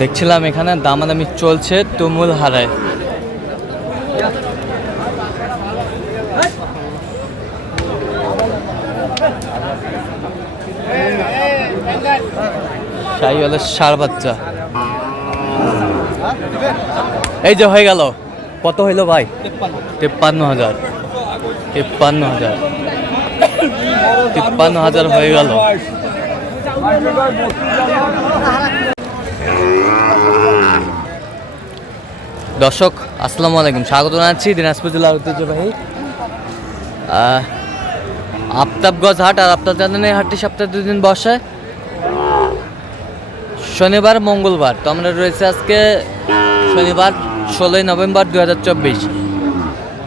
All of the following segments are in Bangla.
দেখছিলাম এখানে, দামাদামি চলছে তুমুল হারায় শাহিওয়ালের সার বাচ্চা। এই যে হয়ে গেল। কত হইল ভাই? তেপ্পান্ন হাজার। তেপ্পান্ন হাজার। তিপ্পান্ন হাজার হয়ে গেল। দর্শক, আসসালামু আলাইকুম। স্বাগত জানাচ্ছি দিনাজপুর জেলার ঐতিহ্যবাহী আফতাবগঞ্জ হাট আর আপনার জানেন এই হাটটি সপ্তাহে দুদিন বসে। শনিবার, মঙ্গলবার। তো আমরা রয়েছে আজকে শনিবার, ষোলোই নভেম্বর দু হাজার চব্বিশ।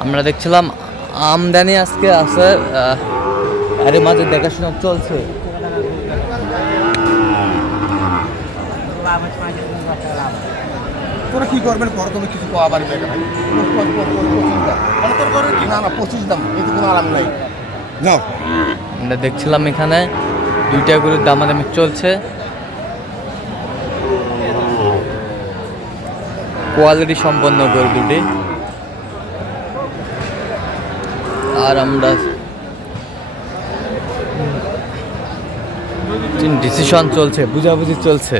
আমরা দেখছিলাম আমদানি আজকে আছে আরে মাঝে দেখাশোনা চলছে। তোরা কি করবেন? কর তুমি কিছু পাওয়া পারবে না মানে তোর করে কি? না না পঁচিশ দাম। এতে কোনো আরাম নাই। আমরা দেখছিলাম এখানে দুইটা গরুর দামাদামি চলছে। কোয়ালিটি সম্পন্ন গরু দুটি। আর আমরা ডিসিশন চলছে বুঝাবুঝি চলছে।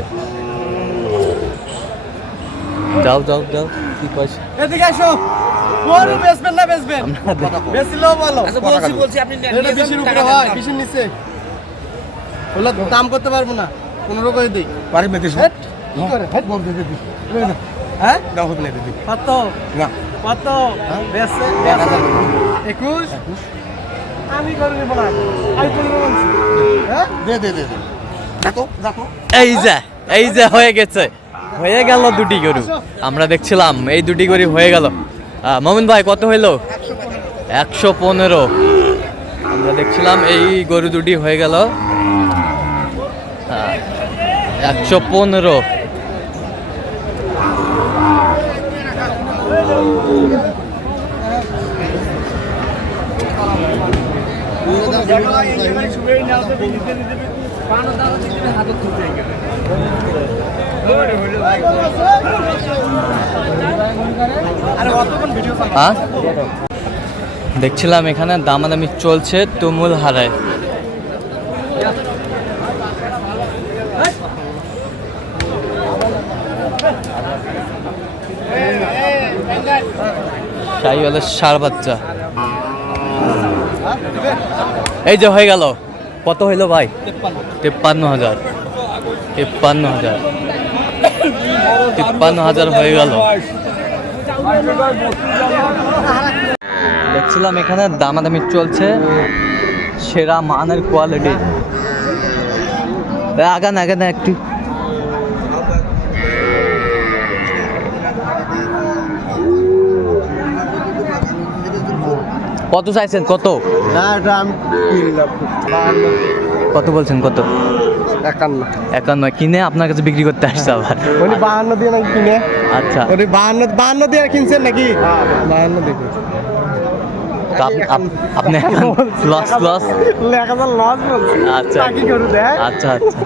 যাও যাও যাও কি কইছ এদিকে আসো। গরু বেচবেন না বেচবেন। আমরা বেচলেও বলো আচ্ছা বলছি বলছি আপনি এটা বেশির উপরে হয় বেশির নিচে। ওগুলো দাম করতে পারব না। পনেরো করে দিই। বাড়ি মেতে হেট, কি করে? হেট, বল দে দিদি হ্যাঁ? দাও হবে না দিদি কত? না। কত? বেচছে বেচছে। একুশ? আমি করে নেব না। আমি পনেরো বলছি হ্যাঁ? দে দে দে দে। দেখো দেখো। এই যে এই যে হয়ে গেছে। হয়ে গেল দুটি গরু। আমরা দেখছিলাম এই দুটি গরু হয়ে গেল। মমিন ভাই, কত হইল? একশো পনেরো। আমরা দেখছিলাম এই গরু দুটি হয়ে গেল। একশো পনেরো। হ্যাঁ? দেখছিলাম এখানে দামাদামি চলছে তুমুল হারায় সার বাচ্চা। এই যে হয়ে গেল। কত হইল ভাই? তেপ্পান্ন হাজার। তেপ্পান্ন হাজার। তিপ্পান্ন হাজার হয়ে গেল। দেখছিলাম এখানে দামাদামি চলছে, সেরা মানের কোয়ালিটি আগান আগান, একটু। কত চাইছেন? কত? না এটা আমি কত বলছেন কত? একান্ন। একান্ন। কিনে আপনার কাছে বিক্রি করতে আসছে আবার। উনি বাহান্ন দিয়ে নাকি কিনে। আচ্ছা। উনি বাহান্ন বাহান্ন দিয়ে কিনছেন নাকি? বাহান্ন দিয়ে আপনি লস লস লস আচ্ছা। দেয় আচ্ছা আচ্ছা।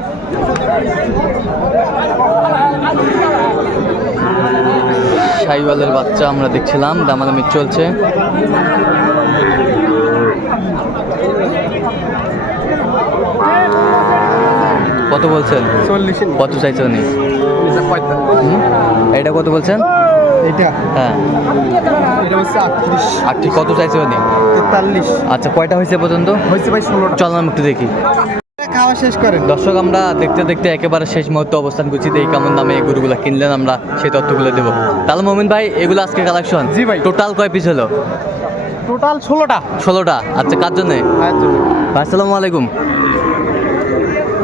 শাহিওয়ালের বাচ্চা আমরা দেখছিলাম দামাদামি চলছে। কত বলছেন? কত চাইছে উনি? এটা কত বলছেন? এটা। হ্যাঁ। এটা হচ্ছে আটত্রিশ। আর ঠিক কত চাইছে উনি? তেতাল্লিশ। আচ্ছা কয়টা হয়েছে পর্যন্ত? হয়েছে ভাই ষোলোটা। চললাম একটু দেখি। খাওয়া শেষ করেন। দর্শক আমরা দেখতে দেখতে একেবারে শেষ মুহূর্তে অবস্থান করছি এই কেমন দামে এই গরুগুলো কিনলেন আমরা সেই তথ্যগুলো দেবো। তাহলে মোমিন ভাই এগুলো আজকে কালেকশন জি ভাই। টোটাল কয় পিস হলো? টোটাল ষোলোটা। ষোলোটা? আচ্ছা কার জন্য? ভাই আসসালামু আলাইকুম।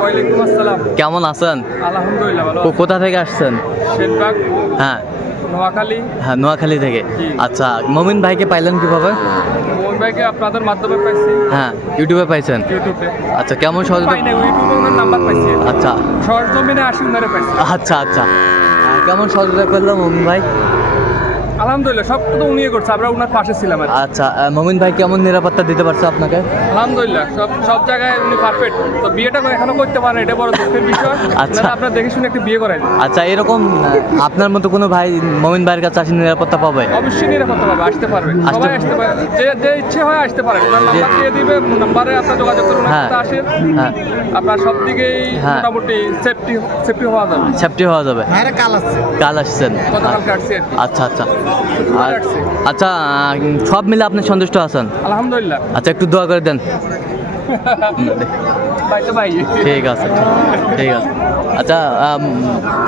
ওয়ালাইকুম আসসালাম। কেমন আছেন? আলহামদুলিল্লাহ ভালো কোথা থেকে আসছেন? শেনবাগ হ্যাঁ। নোয়াখালী। হ্যাঁ নোয়াখালী থেকে। আচ্ছা মমিন ভাইকে পাইলেন কীভাবে? ভাইকে আপনাদের মাধ্যমে পাইছি। হ্যাঁ ইউটিউবে পাইছেন? ইউটিউবে। আচ্চ্ছা কেমন সহযোগিতা পাই ইউটিউবে ওনার নাম্বার পাইছি। আচ্ছা। সরজমিনে আসি ওনারে পাইছি। আচ্ছা আচ্ছা। কেমন সহযোগিতা করলাম মমিন ভাই? আলহামদুলিল্লাহ সব তো উনিয়ে করছে আমরা ওনার পাশে ছিলাম আচ্ছা মমিন ভাই কেমন নিরাপত্তা দিতে পারছে আপনাকে? আলহামদুলিল্লাহ সব সব জায়গায় উনি পারফেক্ট তো বিয়েটা এখনও করতে পারেন এটা বড় দুঃখের বিষয়। আচ্ছা। আপনার দেখে শুনে একটা বিয়ে করাই আচ্ছা এরকম আপনার মতো কোনো ভাই মমিন ভাইয়ের কাছে আসলে নিরাপত্তা পাবে? অবশ্যই নিরাপত্তা পাবে আসতে পারবে। আসতে সবাই আসতে পারে। যে যে ইচ্ছে হয় আসতে পারে। ওনার নাম্বার দিয়ে দিবে নাম্বারে আপনার যোগাযোগ করুন হ্যাঁ। আসেন। হ্যাঁ। আপনার সব দিকেই হ্যাঁ। মোটামুটি সেফটি সেফটি হওয়া যাবে। সেফটি হওয়া যাবে। হ্যাঁ কাল আছে কাল আসছেন। আচ্ছা আচ্ছা। আচ্ছা সব মিলে আপনি সন্তুষ্ট আছেন? আলহামদুলিল্লাহ। আচ্ছা একটু দোয়া করে দেন। ঠিক আছে ঠিক- আছে। আচ্ছা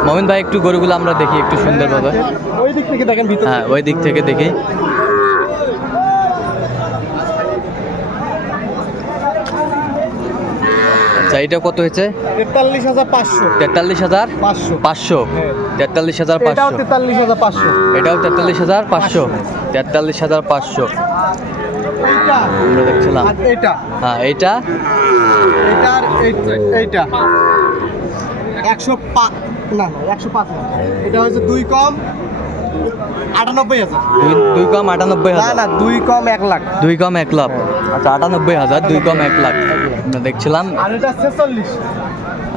মমিন ভাই একটু গরুগুলো আমরা দেখি একটু সুন্দরভাবে। ওই দিক থেকে দেখেন হ্যাঁ ওই দিক থেকে দেখি। এটা কত হয়েছে? তেতাল্লিশ হাজার পাঁচশো। তেতাল্লিশ হাজার পাঁচশো। পাঁচশো। হ্যাঁ। তেতাল্লিশ হাজার পাঁচশো। তেতাল্লিশ হাজার পাঁচশো। এটাও তেতাল্লিশ হাজার পাঁচশো। তেতাল্লিশ হাজার পাঁচশো। আমরা দেখছিলাম। এটা হ্যাঁ এইটা। এইটা। একশো পাঁচ না না একশো পাঁচ না এটা হচ্ছে দুই কম আটানব্বই হাজার। দুই দুই কম আটানব্বই হাজার। না দুই কম এক লাখ। দুই কম এক লাখ। আচ্ছা আটানব্বই হাজার দুই কম এক লাখ। আমরা দেখছিলাম। আর এটা ছেচল্লিশ।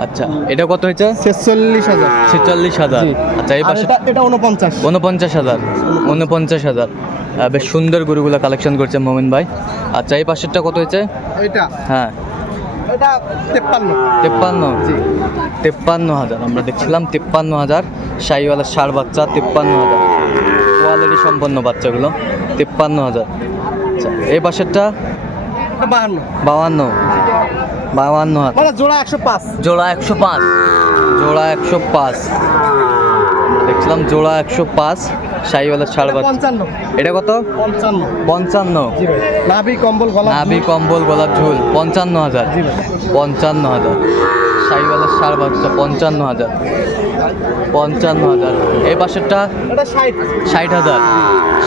আচ্ছা এটা কত হয়েছে? ছেচল্লিশ হাজার। ছেচল্লিশ হাজার। জি। আচ্ছা এই পাশে এটা এটা উনপঞ্চাশ উনপঞ্চাশ হাজার। উনপঞ্চাশ হাজার। আহ, বেশ সুন্দর গরুগুলো কালেকশন করছে মোমিন ভাই। আচ্ছা এই পাশেরটা কত হয়েছে? এটা। হ্যাঁ। এটা তেপ্পান্ন। তেপ্পান্ন। তেপ্পান্ন হাজার। আমরা দেখছিলাম তেপ্পান্ন হাজার। শাহিওয়ালা ষাড় বাচ্চা তেপ্পান্ন হাজার। কোয়ালিটি সম্পন্ন বাচ্চাগুলো তেপ্পান্ন হাজার। আচ্ছা এই পাশেরটা? এটা বাহান্ন। বাউান্ন হাজার মানে জোড়া একশো পাঁচ। জোড়া একশো পাঁচ। জোড়া একশো পাঁচ। দেখছিলাম জোড়া একশো পাঁচ শাহিওয়ালা ষাড় বাচ্চা পঞ্চান্ন। এটা কত? পঞ্চান্ন। পঞ্চান্ন। নাভি কম্বল গলা নাভি কম্বল গলার ঝুল। পঞ্চান্ন হাজার। পঞ্চান্ন হাজার। শাহিওয়ালা ষাড় বাচ্চা পঞ্চান্ন হাজার। পঞ্চান্ন হাজার। এই পাশেরটা? ষাট। হাজার।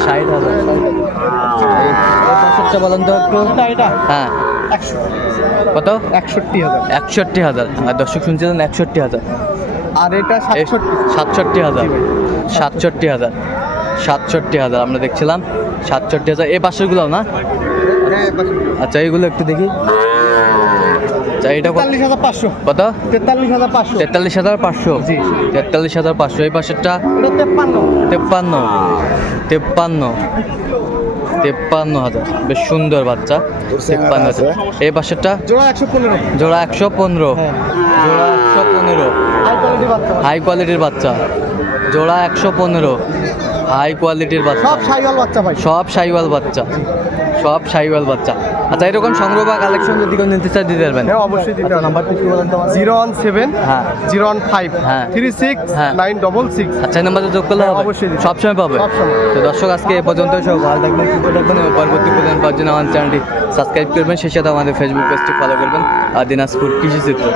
ষাট হাজার। এই পাশেরটা বলেন তো একটু। হ্যাঁ। কত? একষট্টি হাজার। একষট্টি হাজার। আর দর্শক শুনছিলেন একষট্টি হাজার। আর এটা সাতষট্টি। হাজার। সাতষট্টি হাজার। সাতষট্টি হাজার। আমরা দেখছিলাম সাতষট্টি হাজার। এই পাশেরগুলো না? আচ্ছা এইগুলো একটু দেখি। আচ্ছা এটা তেতাল্লিশ হাজার পাঁচশো। কত? তেতাল্লিশ হাজার পাঁচশো। তেতাল্লিশ হাজার পাঁচশো। তেতাল্লিশ হাজার পাঁচশো। এই পাশেরটা? তেপ্পান্ন। তেপ্পান্ন। তেপ্পান্ন। তেপ্পান্ন হাজার। বেশ সুন্দর বাচ্চা। তেপ্পান্ন হাজার। এই বাচ্চাটা জোড়া একশো পনেরো। জোড়া একশো পনেরো। হ্যাঁ। জোড়া একশো পনেরো। হাই কোয়ালিটির বাচ্চা। জোড়া একশো পনেরো। হাই কোয়ালিটির বাচ্চা। সব সাইওয়াল বাচ্চা ভাই। সব সাইওয়াল বাচ্চা। সব সাইওয়াল বাচ্চা। আচ্ছা এরকম সংগ্রহ বা কালেকশন যদি কেউ নিতে চায় দিতে পারবেন? হ্যাঁ অবশ্যই দিতে হবে নাম্বারটা কি বলেন তোমার জিরো ওয়ান সেভেন হ্যাঁ। জিরো ওয়ান ফাইভ হ্যাঁ। থ্রি সিক্স হ্যাঁ। Nine double six. আচ্ছা নাম্বারে যোগ করলে হ্যাঁ, হবে? অবশ্যই সবসময় পাবে। তো দর্শক আজকে এ পর্যন্ত সব ভালো থাকবেন সুস্থ থাকবেন এবং পরবর্তী প্রদান পাওয়ার জন্য আমার চ্যানেলটি সাবস্ক্রাইব করবেন। সেই সাথে আমাদের ফেসবুক পেজটি ফলো করবেন। আর দিনাজপুর কৃষি চিত্র।